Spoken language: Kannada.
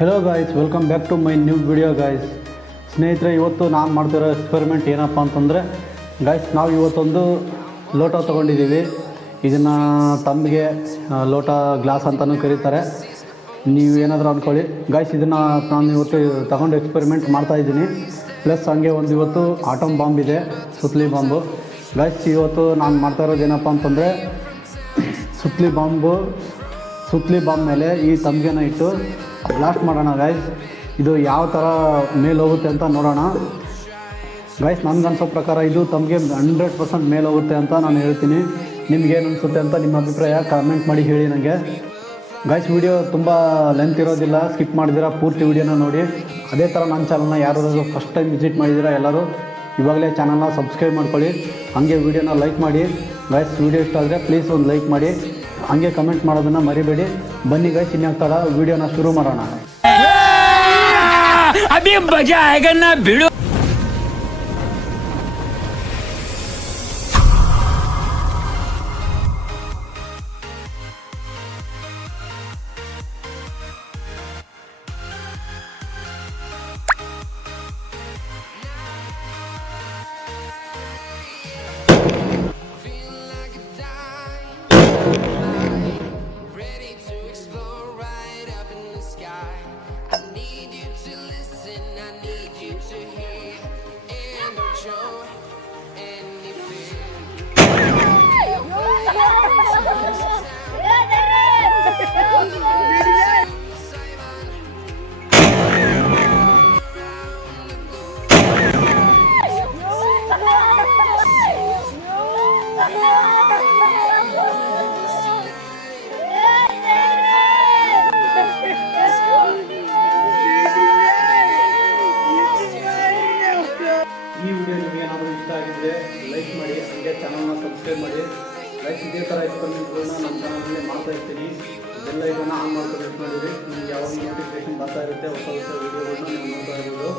Hello guys, welcome back to my new video guys. ಸ್ನೇಹಿತರೆ, ಇವತ್ತು ನಾನು ಮಾಡ್ತಿರೋ ಎಕ್ಸ್ಪೆರಿಮೆಂಟ್ ಏನಪ್ಪ ಅಂತಂದರೆ ಗಾಯ್ಸ್, ನಾವು ಇವತ್ತೊಂದು ಲೋಟ ತೊಗೊಂಡಿದ್ದೀವಿ. ಇದನ್ನು ತಮ್ಗೆ ಲೋಟ ಗ್ಲಾಸ್ ಅಂತಲೂ ಕರೀತಾರೆ, ನೀವು ಏನಾದರೂ ಅಂದ್ಕೊಳ್ಳಿ ಗಾಯ್ಸ್. ಇದನ್ನು ನಾನು ಇವತ್ತು ತಗೊಂಡು ಎಕ್ಸ್ಪೆರಿಮೆಂಟ್ ಮಾಡ್ತಾಯಿದ್ದೀನಿ. ಪ್ಲಸ್ ಹಂಗೆ ಒಂದು ಇವತ್ತು ಆಟಮ್ ಬಾಂಬ್ ಇದೆ, ಸುತ್ಲಿ ಬಾಂಬು ಗಾಯ್ಸ್. ಇವತ್ತು ನಾನು ಮಾಡ್ತಾ ಇರೋದು ಏನಪ್ಪ ಅಂತಂದರೆ ಸುತ್ಲಿ ಬಾಂಬ್ ಮೇಲೆ ಈ ತಮ್ಗೆನ ಇಟ್ಟು ಬ್ಲಾಸ್ಟ್ ಮಾಡೋಣ ಗಾಯ್ಸ್. ಇದು ಯಾವ ಥರ ಮೇಲೆ ಹೋಗುತ್ತೆ ಅಂತ ನೋಡೋಣ ಗಾಯ್ಸ್. ನನಗನ್ಸೋ ಪ್ರಕಾರ ಇದು ತಮಗೆ 100% ಮೇಲೆ ಹೋಗುತ್ತೆ ಅಂತ ನಾನು ಹೇಳ್ತೀನಿ. ನಿಮ್ಗೇನು ಅನಿಸುತ್ತೆ ಅಂತ ನಿಮ್ಮ ಅಭಿಪ್ರಾಯ ಕಾಮೆಂಟ್ ಮಾಡಿ ಹೇಳಿ ನನಗೆ ಗಾಯ್ಸ್. ವಿಡಿಯೋ ತುಂಬ ಲೆಂತ್ ಇರೋದಿಲ್ಲ, ಸ್ಕಿಪ್ ಮಾಡಿದಿರ ಪೂರ್ತಿ ವಿಡಿಯೋನ ನೋಡಿ. ಅದೇ ಥರ ನನ್ನ ಚಾನಲ್ನ ಯಾರಾದರೂ ಫಸ್ಟ್ ಟೈಮ್ ವಿಸಿಟ್ ಮಾಡಿದ್ದೀರಾ ಎಲ್ಲರೂ ಇವಾಗಲೇ ಚಾನಲ್ನ ಸಬ್ಸ್ಕ್ರೈಬ್ ಮಾಡ್ಕೊಳ್ಳಿ. ಹಾಗೆ ವಿಡಿಯೋನ ಲೈಕ್ ಮಾಡಿ ಗಾಯ್ಸ್. ವಿಡಿಯೋ ಇಷ್ಟ ಆದರೆ ಪ್ಲೀಸ್ ಒಂದು ಲೈಕ್ ಮಾಡಿ, ಹಾಗೆ ಕಮೆಂಟ್ ಮಾಡೋದನ್ನು ಮರಿಬೇಡಿ. ಬನ್ನಿ ಗಾಯ್ಸ್, ಇನ್ಯಾಗ್ತಾಡ ವಿಡಿಯೋನ ಶುರು ಮಾಡೋಣ. अभी मजा आएगा ना भिड़ो. ಈ ವಿಡಿಯೋ ನಿಮಗೆ ಏನಾದರೂ ಇಷ್ಟ ಆಗಿದ್ದರೆ ಲೈಕ್ ಮಾಡಿ, ಹಾಗೆ ಚಾನಲ್ನ ಸಬ್ಸ್ಕ್ರೈಬ್ ಮಾಡಿ ಲೈಕ್. ಇದೇ ಥರ ಎಕ್ಸ್ಪೆರಿಮೆಂಟ್ಗಳನ್ನ ನಮ್ಮ ಚಾನಲಲ್ಲಿ ಮಾಡ್ತಾ ಇರ್ತೀನಿ. ಇದೆಲ್ಲ ಇದನ್ನು ಆನ್ ಮಾಡ್ಕೊಂಡು ಮಾಡಿರಿ, ನಿಮ್ಗೆ ಯಾವಾಗ ನೋಟಿಫಿಕೇಶನ್ ಬರ್ತಾ ಇರುತ್ತೆ ಹೊಸ ಹೊಸ ವೀಡಿಯೋಗಳನ್ನ ನೀವು ನೋಡ್ತಾ ಇರ್ಬೋದು.